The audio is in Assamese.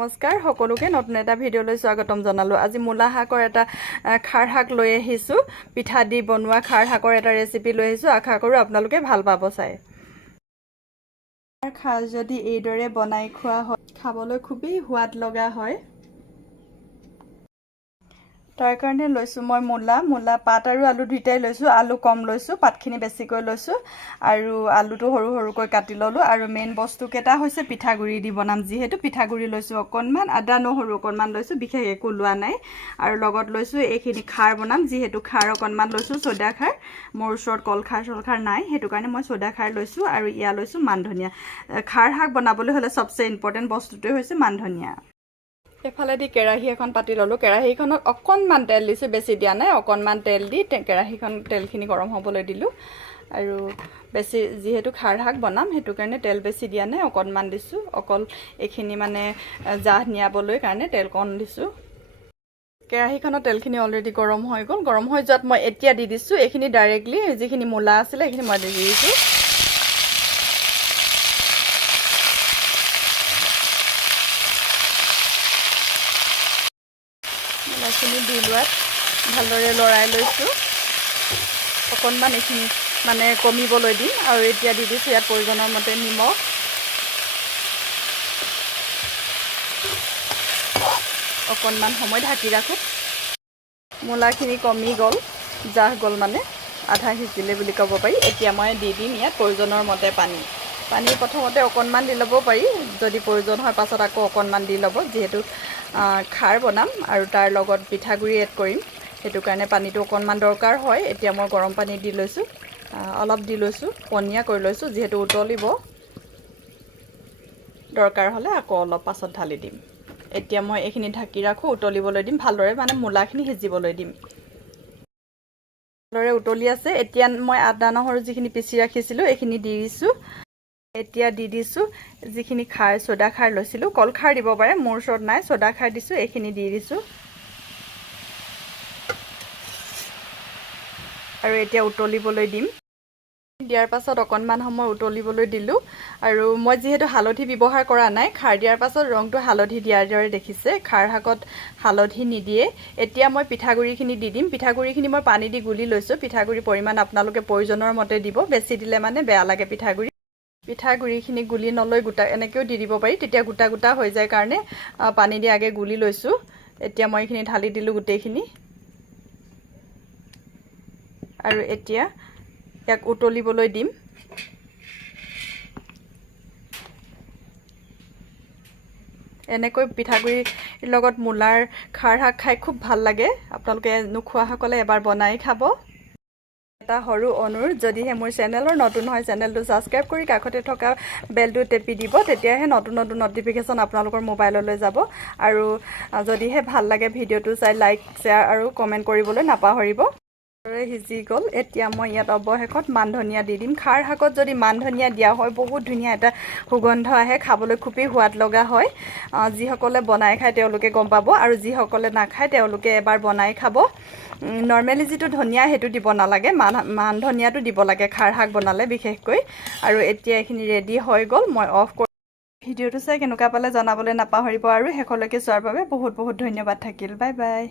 নমস্কাৰ সকলোকে নতুন এটা ভিডিঅ'লৈ স্বাগতম জনালো। আজি মূলা শাকৰ এটা খাৰ শাক লৈ আহিছো, পিঠা দি বনোৱা খাৰ শাকৰ এটা ৰেচিপি লৈ আহিছো। আশা কৰো আপোনালোকে ভাল পাব চাই। খাৰ যদি এইদৰে বনাই খোৱা হয় খাবলৈ খুবেই সোৱাদ লগা হয়। তাৰ কাৰণে লৈছো মই মূলা পাত আৰু আলু দুইটাই লৈছো। আলু কম লৈছো, পাতখিনি বেছিকৈ লৈছো আৰু আলুটো সৰু সৰুকৈ কাটি ললো। আৰু মেইন বস্তু কেইটা হৈছে পিঠাগুৰি দি বনাম, যিহেতু পিঠাগুৰি লৈছো অকণমান, আদা নহৰু অকণমান লৈছো, বিশেষ একো লোৱা নাই। আৰু লগত লৈছো এইখিনি খাৰ বনাম, যিহেতু খাৰ অকণমান লৈছো, চ'দা খাৰ। মোৰ ওচৰত কলখাৰ নাই, সেইটো কাৰণে মই চ'দা খাৰ লৈছো। আৰু ইয়া লৈছো মান ধনিয়া। খাৰ শাক বনাবলৈ হ'লে চবচে ইম্পৰ্টেণ্ট বস্তুটোৱে হৈছে মান ধনিয়া। এফালেদি কেৰাহী এখন পাতি ল'লোঁ। কেৰাহীখনত অকণমান তেল দিছোঁ, বেছি দিয়া নাই। অকণমান তেল দি তেলখিনি গৰম হ'বলৈ দিলোঁ। আৰু বেছি যিহেতু খাৰ শাক বনাম, সেইটো কাৰণে তেল বেছি দিয়া নাই, অকণমান দিছোঁ। অকল এইখিনি মানে জাহ নিয়াবলৈ কাৰণে তেল কণ দিছোঁ। কেৰাহীখনত তেলখিনি অলৰেডি গৰম হৈ গ'ল। গৰম হৈ যোৱাত মই এতিয়া দি দিছোঁ এইখিনি ডাইৰেক্টলি যিখিনি মূলা আছিলে সেইখিনি মই দি দিছোঁ। মূলাখিনি দি লোৱাত ভালদৰে লৰাই লৈছোঁ। অকণমান এইখিনি মানে কমিবলৈ দিম। আৰু এতিয়া দি দিছোঁ ইয়াত প্ৰয়োজনৰ মতে নিমখ, অকণমান সময় ঢাকি ৰাখোঁ। মূলাখিনি কমি গ'ল, জাহ গ'ল, মানে আধা সিজিলে বুলি ক'ব পাৰি। এতিয়া মই দি দিম ইয়াত প্ৰয়োজনৰ মতে পানী প্ৰথমতে অকণমান দি ল'ব পাৰি, যদি প্ৰয়োজন হয় পাছত আকৌ অকণমান দি ল'ব। যিহেতু খাৰ বনাম আৰু তাৰ লগত পিঠাগুড়ি এড কৰিম, সেইটো কাৰণে পানীটো অকণমান দৰকাৰ হয়। এতিয়া মই গৰম পানী দি লৈছোঁ, অলপ দি লৈছোঁ, পনীয়া কৰি লৈছোঁ। যিহেতু উতলিব, দৰকাৰ হ'লে আকৌ অলপ পাছত ঢালি দিম। এতিয়া মই এইখিনি ঢাকি ৰাখোঁ, উতলিবলৈ দিম ভালদৰে, মানে মূলাখিনি সিজিবলৈ দিম। ভালদৰে উতলি আছে। এতিয়া মই আদা নহৰু যিখিনি পিচি ৰাখিছিলোঁ এইখিনি দি দিছোঁ। এতিয়া দি দিছোঁ যিখিনি খাৰ, চ'দা খাৰ লৈছিলোঁ, কলখাৰ দিব পাৰে, মোৰ ওচৰত নাই, চ'দা খাৰ দিছোঁ। এইখিনি দি দিছোঁ আৰু এতিয়া উতলিবলৈ দিম। দিয়াৰ পাছত অকণমান সময় উতলিবলৈ দিলোঁ। আৰু মই যিহেতু হালধি ব্যৱহাৰ কৰা নাই, খাৰ দিয়াৰ পাছত ৰংটো হালধি দিয়াৰ দৰে দেখিছে। খাৰ শাকত হালধি নিদিয়ে। এতিয়া মই পিঠাগুড়িখিনি দি দিম। পিঠাগুড়িখিনি মই পানী দি গুলি লৈছোঁ। পিঠাগুড়িৰ পৰিমাণ আপোনালোকে প্ৰয়োজনৰ মতে দিব, বেছি দিলে মানে বেয়া লাগে পিঠাগুড়িখিনি গুলি নলৈ গোটা এনেকৈও দি দিব পাৰি, তেতিয়া গোটা গোটা হৈ যায় কাৰণে পানী দি আগে গুলি লৈছোঁ। এতিয়া মই এইখিনি ঢালি দিলোঁ গোটেইখিনি। আৰু এতিয়া ইয়াক উতলিবলৈ দিম। এনেকৈ পিঠাগুড়িৰ লগত মূলাৰ খাৰ শাক খাই খুব ভাল লাগে। আপোনালোকে নোখোৱাসকলে এবাৰ বনাই খাব। এটা সৰু অনুৰোধ, যদিহে মোৰ চেনেলৰ নতুন হয় চেনেলটো ছাবস্ক্ৰাইব কৰি কাষতে থকা বেলটো টেপি দিব, তেতিয়াহে নতুন নতুন নটিফিকেশ্যন আপোনালোকৰ মোবাইললৈ যাব। আৰু যদিহে ভাল লাগে ভিডিঅ'টো চাই লাইক, শ্বেয়াৰ আৰু কমেণ্ট কৰিবলৈ নাপাহৰিব। সিজি গ'ল। এতিয়া মই ইয়াত অৱশেষত মান ধনিয়া দি দিম। খাৰ শাকত যদি মান ধনিয়া দিয়া হয় বহুত ধুনীয়া এটা সুগন্ধ আহে, খাবলৈ খুবেই সোৱাদ লগা হয়। যিসকলে বনাই খায় তেওঁলোকে গম পাব, আৰু যিসকলে নাখায় তেওঁলোকে এবাৰ বনাই খাব। নৰ্মেলি যিটো ধনিয়া সেইটো দিব নালাগে, মান ধনিয়াটো দিব লাগে খাৰ শাক বনালে বিশেষকৈ। আৰু এতিয়া এইখিনি ৰেডি হৈ গ'ল, মই অফ কৰি ভিডিঅ'টো চাই কেনেকুৱা পালে জনাবলৈ নাপাহৰিব। আৰু শেষলৈকে চোৱাৰ বাবে বহুত বহুত ধন্যবাদ থাকিল। Bye bye.